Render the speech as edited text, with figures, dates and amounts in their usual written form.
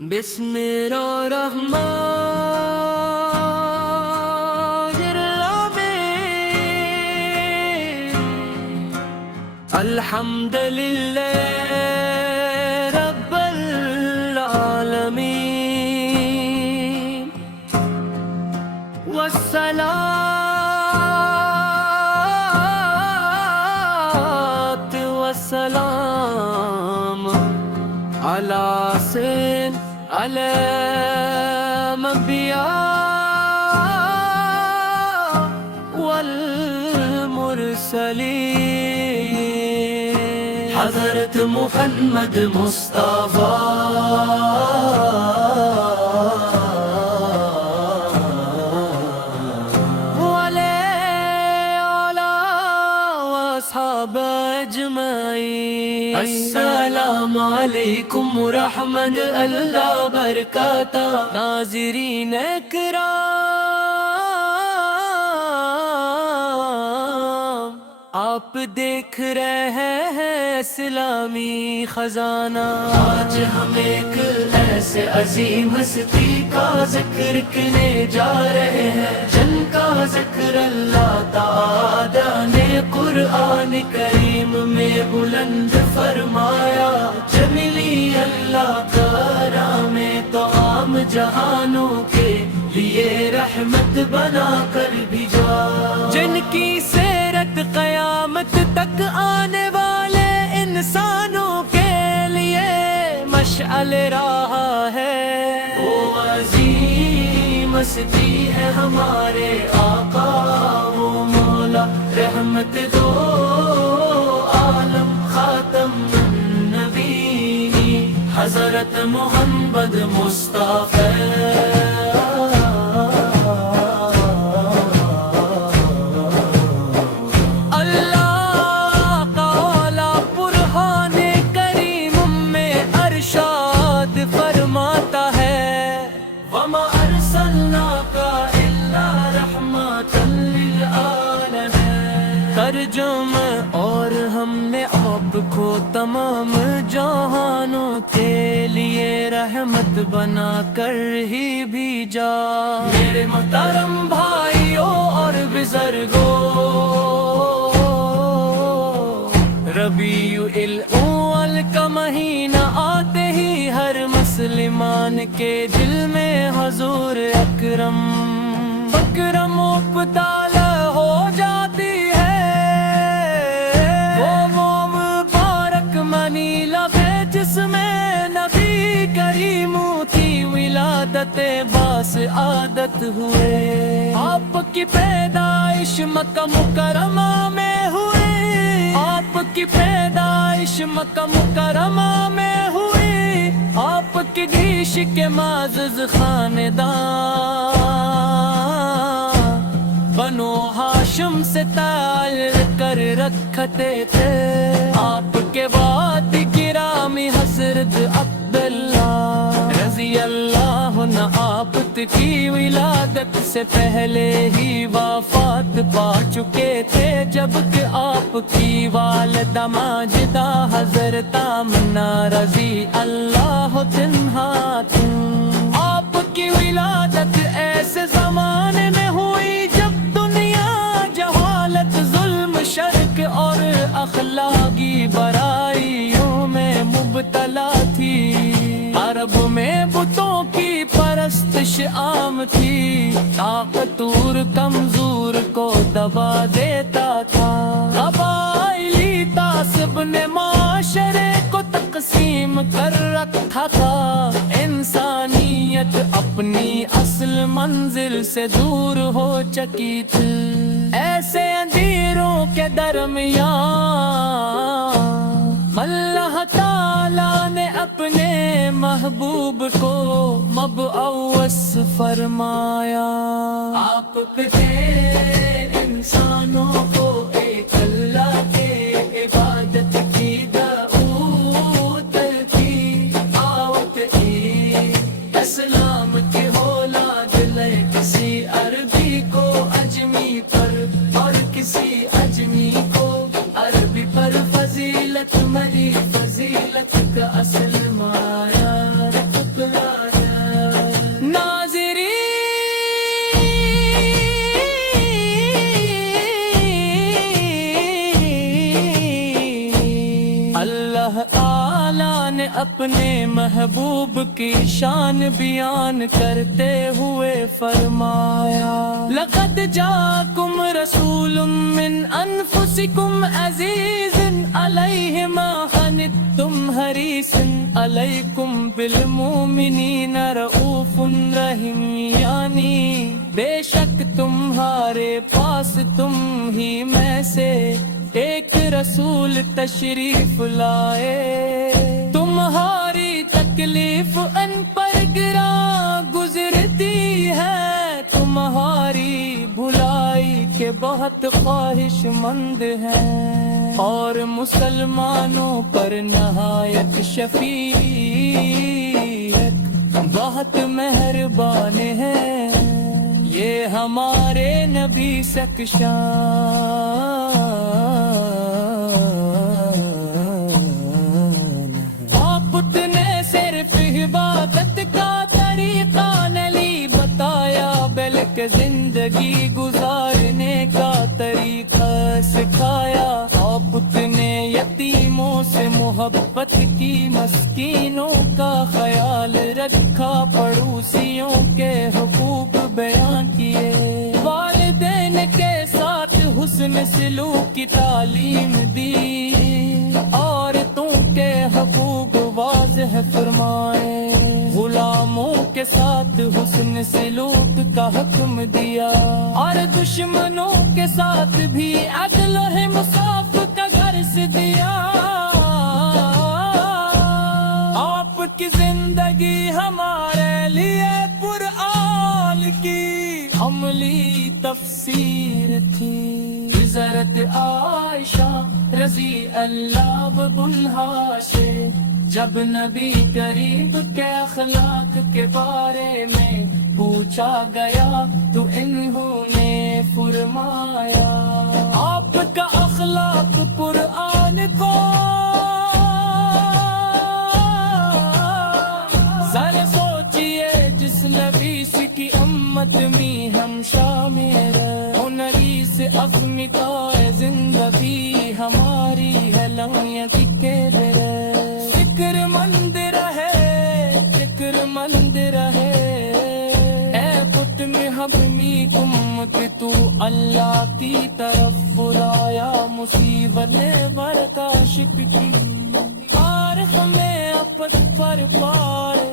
بسم الرحمن الرحيم الحمد لله رب العالمين والصلاة والسلام على سيدنا على الأنبياء والمرسلين حضرت محمد مصطفى السلام علیکم ورحمت اللہ برکاتہ ناظرین اکرام آپ دیکھ رہے ہیں اسلامی خزانہ آج ہم ایک ایسے عظیم ہستی کا ذکر کرنے جا رہے ہیں جن کا ذکر اللہ تعالیٰ نے قرآن کریم میں بلند فرمایا جمیلی اللہ کا نام تو عام جہانوں کے لیے رحمت بنا کر بھیجا جن کی سیرت قیامت تک آنے والے انسانوں کے لیے مشعل راہ ہے وہ عظیم ہستی ہے ہمارے آقا وہ مولا رحمت دو عالم خاتم النبی حضرت محمد مصطفی ترجمہ اور ہم نے آپ کو تمام جہانوں کے لیے رحمت بنا کر ہی بھیجا میرے محترم بھائیوں اور بزرگوں ربیع الاول کا مہینہ آتے ہی ہر مسلمان کے دل میں حضور اکرم ابتلا ہو جاتی جس میں نبی کریم کی ولادت باس عادت ہوئے آپ کی پیدائش مکہ مکرمہ میں ہوئی آپ کی پیدائش مکہ مکرمہ میں ہوئی آپ کی گیش کے معزز خاندان بنو ہاشم سے تعلق کر رکھتے تھے آپ کے بعد گرامی حضرت عبداللہ رضی اللہ عنہ آپ کی ولادت سے پہلے ہی وفات پا چکے تھے جبکہ آپ کی والدہ ماجدہ حضرت آمنہ رضی اللہ عنہا تھیں آپ کی ولادت ایسے زمانے میں ہوئی جب دنیا جہالت ظلم شرک اور اخلاقی برائیوں میں مبتلا تھی عرب میں بتوں کی پرستش عام تھی طاقتور کمزور کو دبا دیتا تھا قبائلی تعصب نے معاشرے کو تقسیم کر رکھا تھا انسانیت اپنی اصل منزل سے دور ہو چکی تھی ایسے اندھیروں کے درمیان اللہ تعالیٰ نے اپنے محبوب کو مبعوث فرمایا آپ پہ انسانوں کو ایک اللہ کے عبادت کی دعوت کی دعوت کی اسلام کی اولاد لے کسی عربی کو اجمی پر اور کسی اجمی کو عربی پر فضیلت مری فضیلت کا اصل مایا محبوب کی شان بیان کرتے ہوئے فرمایا لقد جاءکم رسول من انفسکم عزیز علیہ ما عنتم حریص علیکم بالمؤمنین رؤوف رحیم، یعنی بے شک تمہارے پاس تم ہی میں سے ایک رسول تشریف لائے، تمہاری تکلیف ان پر گراں گزرتی ہے، تمہاری بھلائی کے بہت خواہش مند ہیں، اور مسلمانوں پر نہایت شفیق بہت مہربان ہے، یہ ہمارے نبی سک شان۔ آپ نے صرف عبادت کا طریقہ نہیں بتایا، بلکہ زندگی گزارنے کا طریقہ سکھایا۔ آپ نے یتیموں سے محبت کی، مسکینوں کا خیال رکھا، پڑوسیوں کے حقوق بیان کیے، والدین کے ساتھ حسن سلوک کی تعلیم دی، عورتوں کے حقوق واضح فرمائے، غلاموں کے ساتھ حسن سلوک کا حکم دیا، اور دشمنوں کے ساتھ بھی عدل و انصاف کا درس دیا۔ آپ کی زندگی ہمارے لیے قرآن کی عملی تفسیر تھی۔ حضرت عائشہ رضی اللہ عنہا سے جب نبی کریم کے اخلاق کے بارے میں پوچھا گیا تو انہوں نے فرمایا آپ کا اخلاق قرآن کو ذرا سوچئے، جس نبیس کی امت میں ہم شامل ہیں، ان سے افمتا زندگی ہماری ہے لمیت کے لئے، فکر مند رہے، فکر مند رہے، اے پت میں حبمی کم کہ تو اللہ کی طرف برایا مصیبت برکاشک کی، اور ہمیں اپت پر پائے